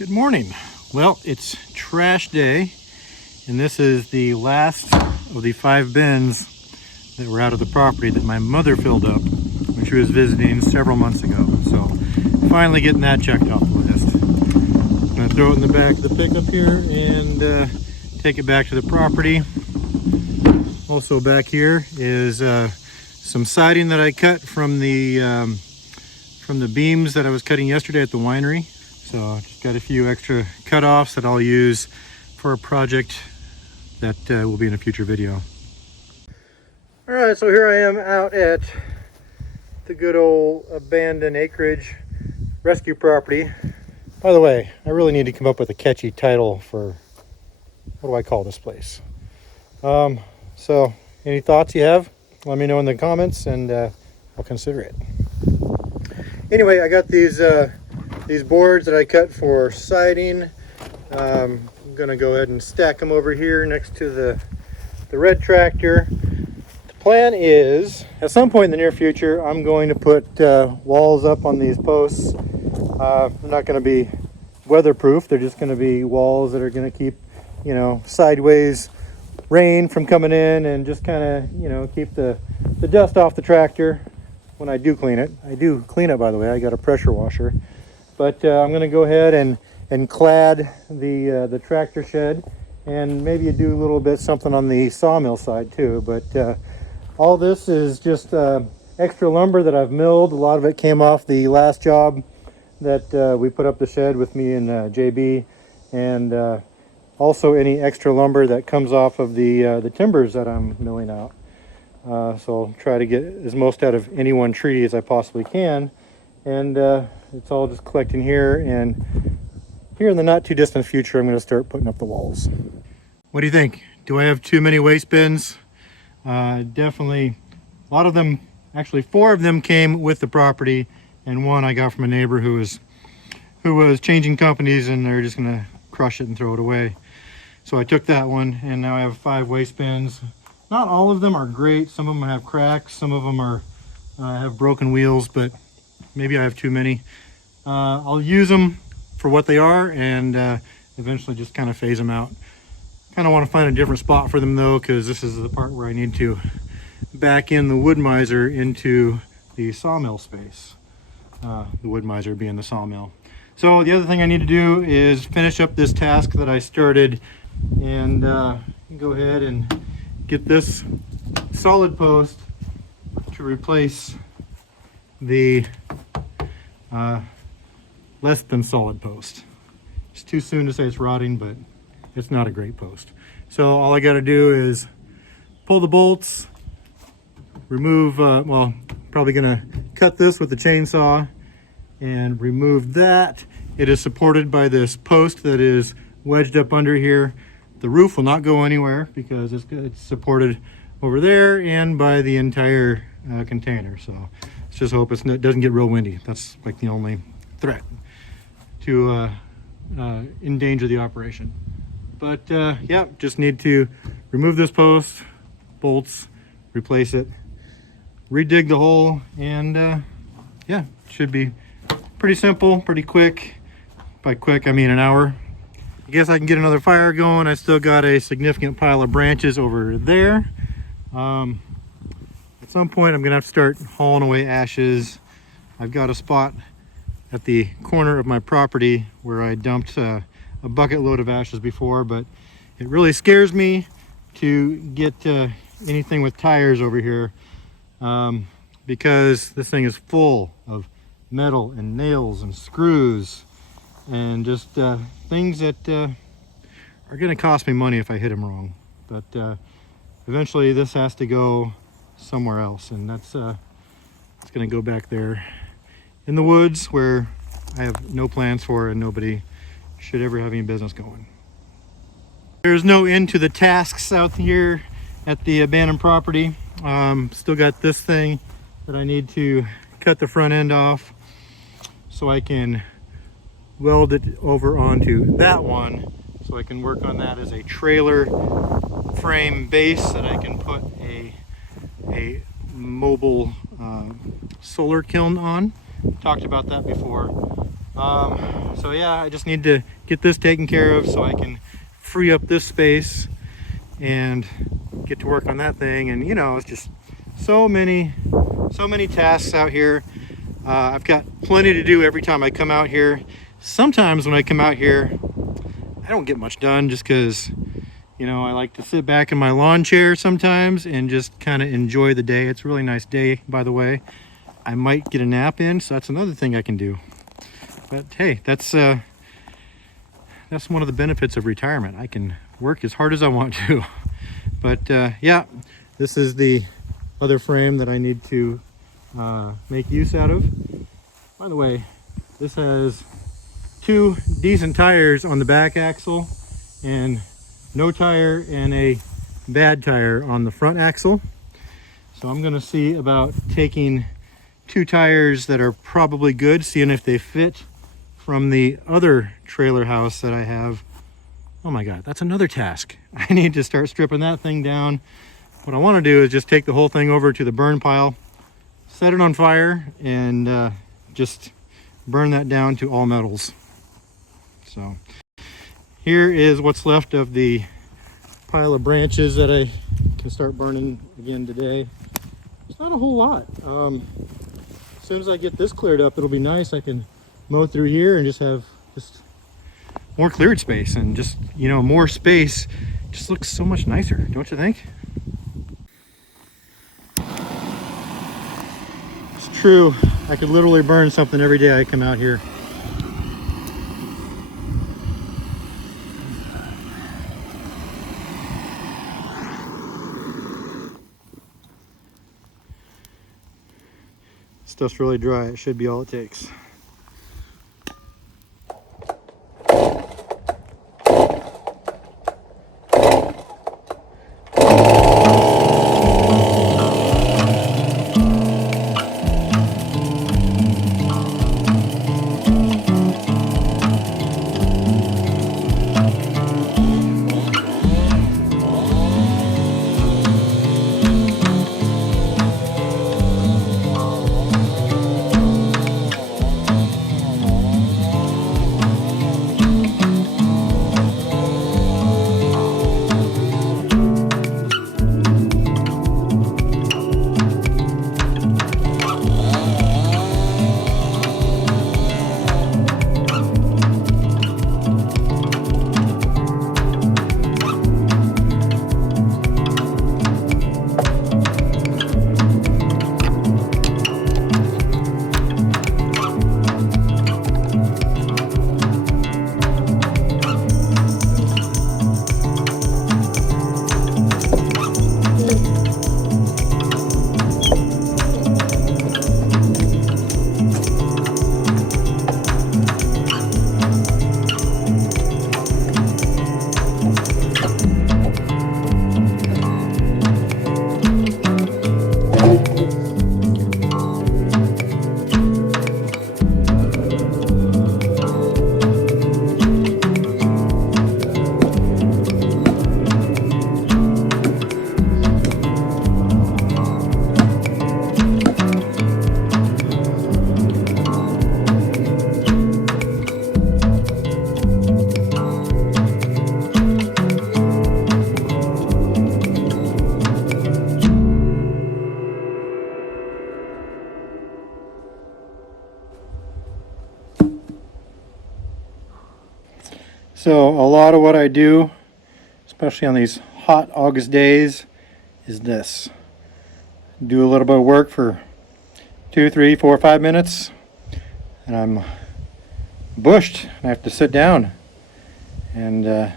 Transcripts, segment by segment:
Good morning. Well, it's trash day, and this is the last of the 5 bins that were out of the property that my mother filled up when she was visiting several months ago. So finally getting that checked off the list. I'm going to throw it in the back of the pickup here and take it back to the property. Also back here is some siding that I cut from the beams that I was cutting yesterday at the winery. So just got a few extra cut-offs that I'll use for a project that will be in a future video. All right, so here I am out at the good old abandoned acreage rescue property. By the way, I really need to come up with a catchy title for, what do I call this place? So any thoughts you have, let me know in the comments and I'll consider it. Anyway, I got these boards that I cut for siding. I'm gonna go ahead and stack them over here next to the red tractor. The plan is, at some point in the near future, I'm going to put walls up on these posts. They're not gonna be weatherproof. They're just gonna be walls that are gonna keep, sideways rain from coming in and just kind of, keep the dust off the tractor when I do clean it. I do clean it, by the way. I got a pressure washer. But I'm going to go ahead and clad the tractor shed, and maybe do a little bit something on the sawmill side too. But all this is just extra lumber that I've milled. A lot of it came off the last job that we put up the shed with me and JB, and also any extra lumber that comes off of the timbers that I'm milling out. So I'll try to get as most out of any one tree as I possibly can, and it's all just collecting here, and here in the not too distant future I'm going to start putting up the walls. What do you think? Do I have too many waste bins? Definitely. A lot of them, actually 4 of them came with the property, and 1 I got from a neighbor who was changing companies, and they're just going to crush it and throw it away. So I took that one, and now I have 5 waste bins. Not all of them are great. Some of them have cracks. Some of them are have broken wheels, but maybe I have too many. I'll use them for what they are, and eventually just kind of phase them out. Kind of want to find a different spot for them though, because this is the part where I need to back in the wood miser into the sawmill space. The wood miser being the sawmill. So the other thing I need to do is finish up this task that I started, and go ahead and get this solid post to replace the less than solid post. It's too soon to say it's rotting, but it's not a great post. So all I got to do is pull the bolts, remove, well, probably gonna cut this with the chainsaw and remove that. It is supported by this post that is wedged up under here. The roof will not go anywhere because it's supported over there and by the entire container. So let's just hope it doesn't get real windy. That's like the only threat to endanger the operation. But yeah, just need to remove this post, bolts, replace it, redig the hole, and yeah, should be pretty simple, pretty quick. By quick, I mean an hour. I guess I can get another fire going. I still got a significant pile of branches over there. At some point I'm gonna have to start hauling away ashes. I've got a spot at the corner of my property where I dumped a bucket load of ashes before, but it really scares me to get anything with tires over here, because this thing is full of metal and nails and screws and just things that are going to cost me money if I hit them wrong. But eventually this has to go somewhere else, and that's it's going to go back there in the woods where I have no plans for, and nobody should ever have any business going. There's no end to the tasks out here at the abandoned property. Still got this thing that I need to cut the front end off so I can weld it over onto that one, so I can work on that as a trailer frame base that I can put a mobile solar kiln on. Talked about that before. So yeah, I just need to get this taken care of so I can free up this space and get to work on that thing. And you know, it's just so many tasks out here. I've got plenty to do every time I come out here. Sometimes when I come out here, I don't get much done just because, you know, I like to sit back in my lawn chair sometimes and just kind of enjoy the day. It's a really nice day, by the way. I might get a nap in, so that's another thing I can do. But hey, that's one of the benefits of retirement. I can work as hard as I want to. But yeah, this is the other frame that I need to make use out of. By the way, this has 2 decent tires on the back axle and no tire and a bad tire on the front axle. So I'm going to see about taking 2 tires that are probably good, seeing if they fit from the other trailer house that I have. Oh my God, that's another task. I need to start stripping that thing down. What I want to do is just take the whole thing over to the burn pile, set it on fire, and just burn that down to all metals. So here is what's left of the pile of branches that I can start burning again today. It's not a whole lot. As soon as I get this cleared up, it'll be nice. I can mow through here and just have more cleared space, and just, you know, more space just looks so much nicer, don't you think? It's true. I could literally burn something every day I come out here. Stuff's really dry. It should be all it takes. So a lot of what I do, especially on these hot August days, is this. Do a little bit of work for 2, 3, 4, 5 minutes, and I'm bushed. I have to sit down, and that's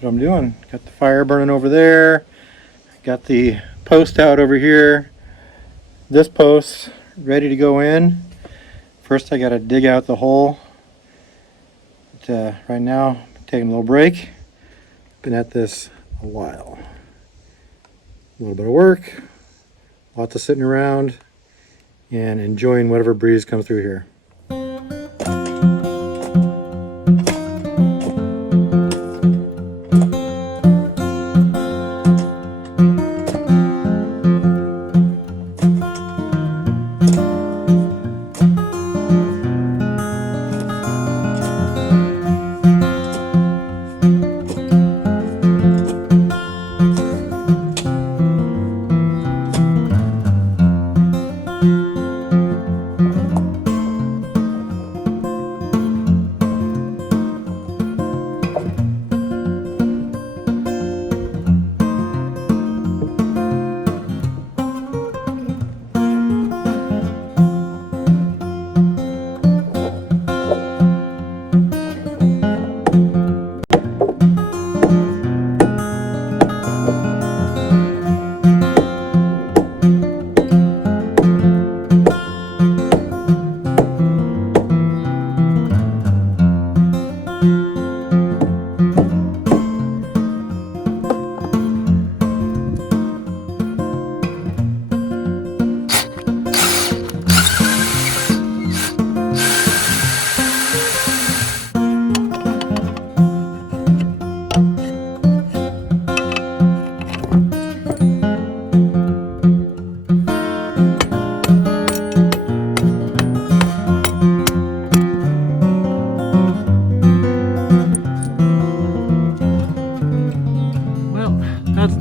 what I'm doing. Got the fire burning over there. Got the post out over here. This post ready to go in. First I got to dig out the hole. But, right now I'm taking a little break. Been at this a while. A little bit of work, lots of sitting around and enjoying whatever breeze comes through here.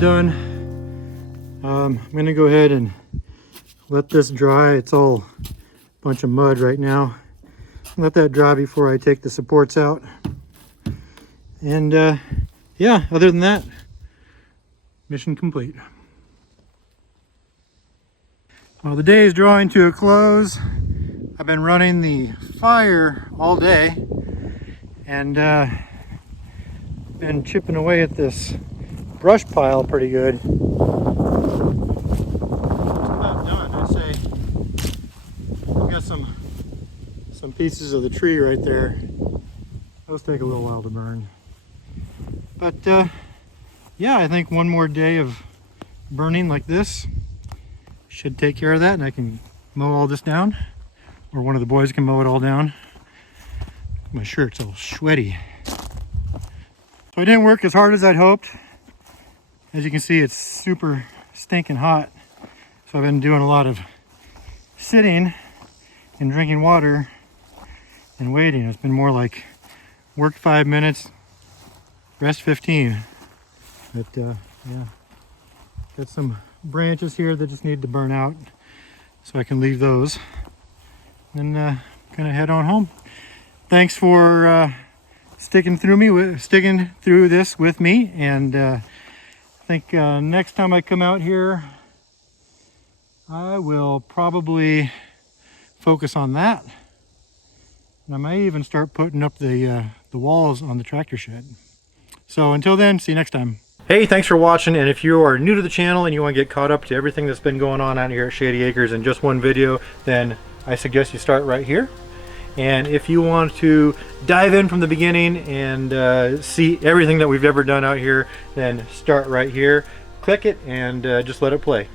done. I'm gonna go ahead and let this dry. It's all a bunch of mud right now. Let that dry before I take the supports out. And yeah, other than that, mission complete. Well, the day is drawing to a close. I've been running the fire all day and been chipping away at this brush pile pretty good. It's about done, I say. I've got some pieces of the tree right there. Those take a little while to burn. But yeah, I think one more day of burning like this should take care of that, and I can mow all this down, or one of the boys can mow it all down. My shirt's all sweaty. So it didn't work as hard as I'd hoped. As you can see, it's super stinking hot. So I've been doing a lot of sitting and drinking water and waiting. It's been more like work 5 minutes, rest 15. But yeah, got some branches here that just need to burn out, so I can leave those. Then gonna head on home. Thanks for sticking through this with me, and I think next time I come out here, I will probably focus on that. And I might even start putting up the walls on the tractor shed. So until then, see you next time. Hey, thanks for watching, and if you are new to the channel and you want to get caught up to everything that's been going on out here at Shady Acres in just one video, then I suggest you start right here. And if you want to dive in from the beginning and see everything that we've ever done out here, then start right here, click it, and just let it play.